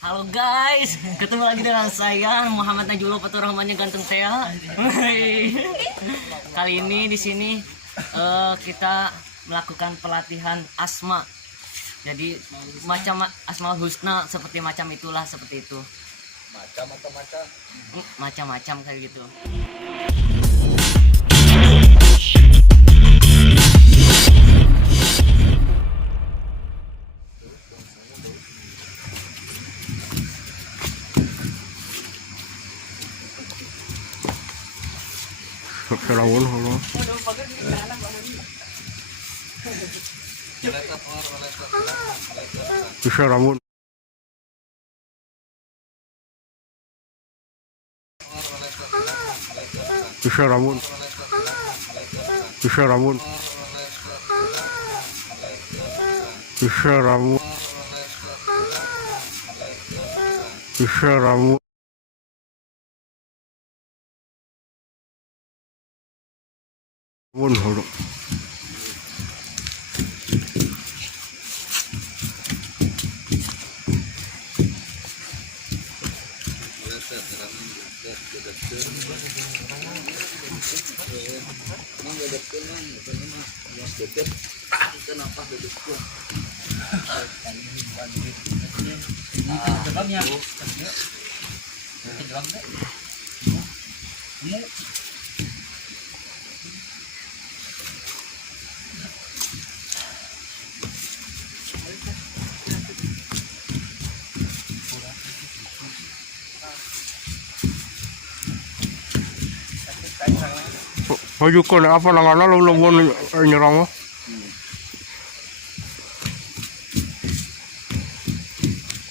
Halo guys, ketemu lagi dengan saya Muhammad Najullah Faturrahmannya Ganteng Tea. Kali ini di sini kita melakukan pelatihan asma. Jadi macam asmaul husna seperti macam itulah seperti itu. Macam-macam kayak gitu. Serawun halo. Serawun. Serawun. Serawun. Serawun. Serawun. Won holo. Baju ko na apa lang ana lulubon nyerang mo.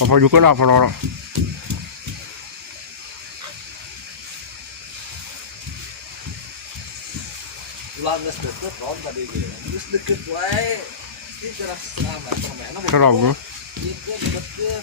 Apa juga na apa lang. Lagas deket ron tadi gitu. Terus deket wae. Di gerak setengah meter mana. Serang. Itu deket.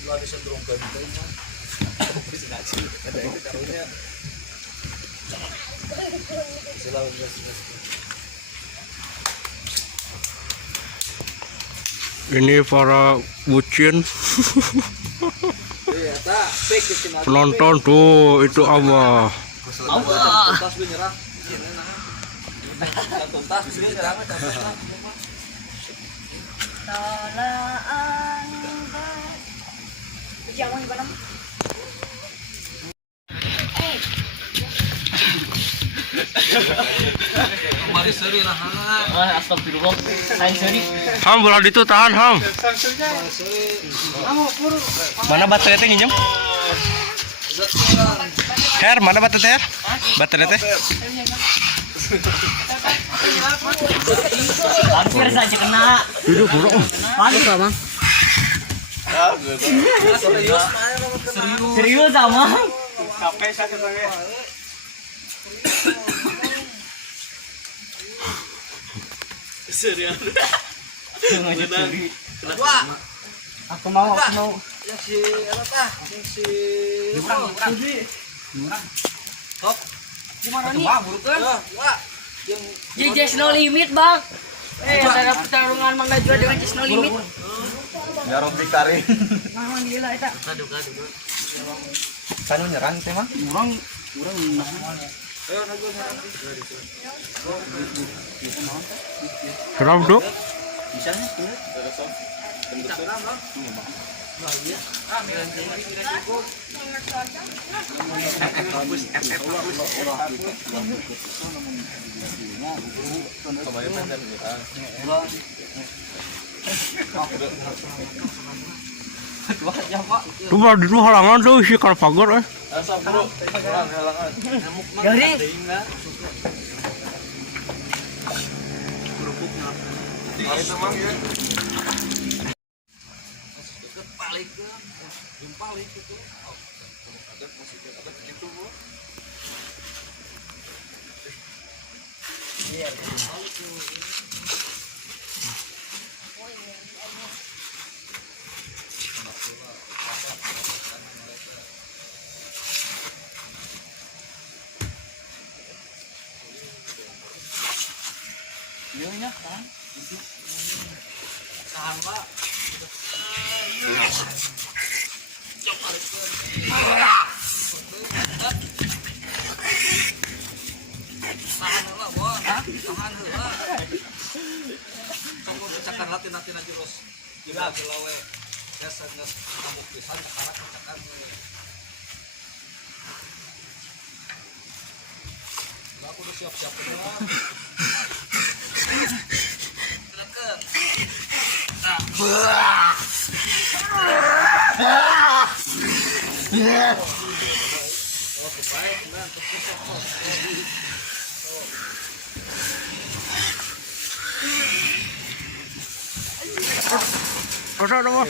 Lu ada cenderung ganteng mah. Bisa ngaji. Ada itu karunya. Selalu Ini para bucin iya, tak fake penonton tuh itu apa? Allah. Tuntas gue nyerang. Tuntas gue nyerang. Jangan balam. Kemarin seri rahangan. Astagfirullah. Lain seri. Ham bola itu tahan ham. Mana baterai teh nginjem? Her, mana baterai teh? Baterai teh? Hampir saja kena. Itu buruk. Panik sama. Serius sama. Capek saya sebagai. Serius. Wah. Aku mau. Yang si apa tah? Yang si Jurang. Hop. Gimana nih? Wah. Yang Just no limit, Bang. Antara pertarungan Mang Najwa dengan Just no limit. Ya Robi Karin. Mang gila eta. Aduh. Sanu nyerang teh mah. Urang Ayo Najwa nyerang. Serang tuh. Misalnya tuh. Coba di luar halangan tuh isi kalau pagar Jadi Masa ada mah?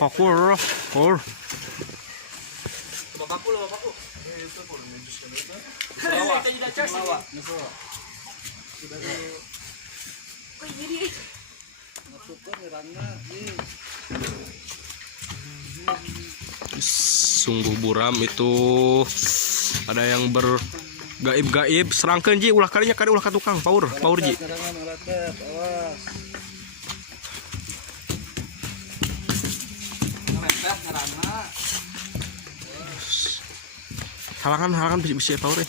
Pakur lah, kur. Sungguh buram itu ada yang bergaib-gaib. Serangkeun ji ulah kalinya kali ulah ka tukang paur ji. Halangan bisi paur eh.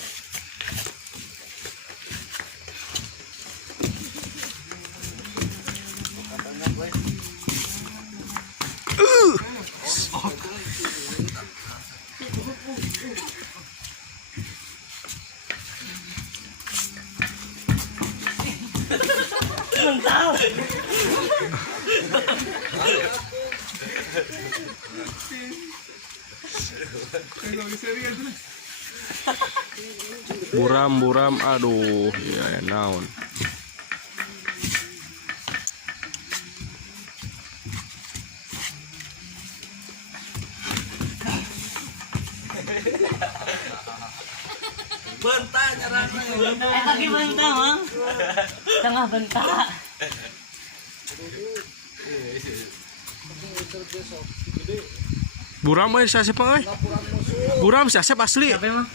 Buram, aduh, ya naon. Bentar nyerangnya. kaki bentak, Mang. Tengah bentak. Buram euy siasep euy. Buram siasep asli. Siapa emang?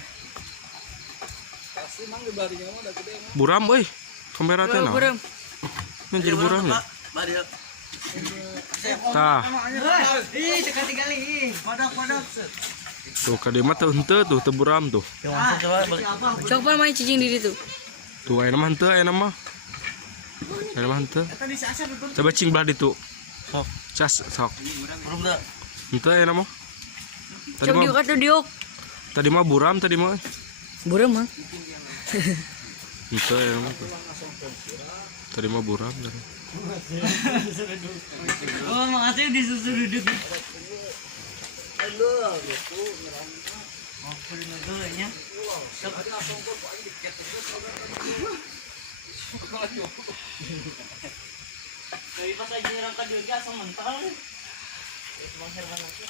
Pasti mang di barinya mah udah gede mah. Buram euy. Kamera teh naon? Yang jadi buram ya? Tah. Ih, sekali kali. Padak. Tuh ka dieu mah teu henteu tuh teu buram tuh. Coba main cicing di situ. Tuh aya mah henteu aya mah. Aya mah henteu. Coba cing belah ditu. Sok, cas sok. Henteu aya mah. Tadi Coba mah diuk atau diuk. tadi mah buram tadi mah. Burem mah. Henteu aya mah. Tadi mah buram tadi. Oh, makasih disusu duduk. Oh, kulino dulu nya. Dari pas aja nyerang ka dieu ge asal mental. Itu Bang Herman lagi.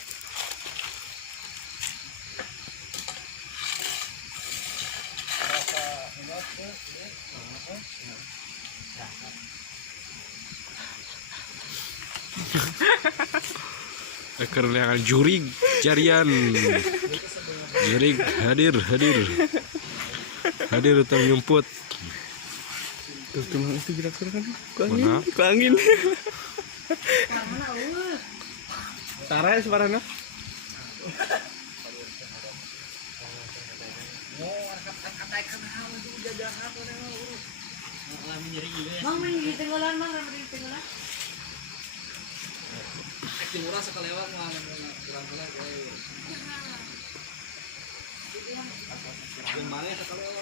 Eker leangan jurig jarian. Jurig hadir. Hadir utang nyumput. Tuh cuma itu gerak kan. Ku angin. Tara sebarana. Mang main di tenggolan, mang di tenggolan. Murah sekalewat mah kurang-kurang kayak. Yang mana sekalewat?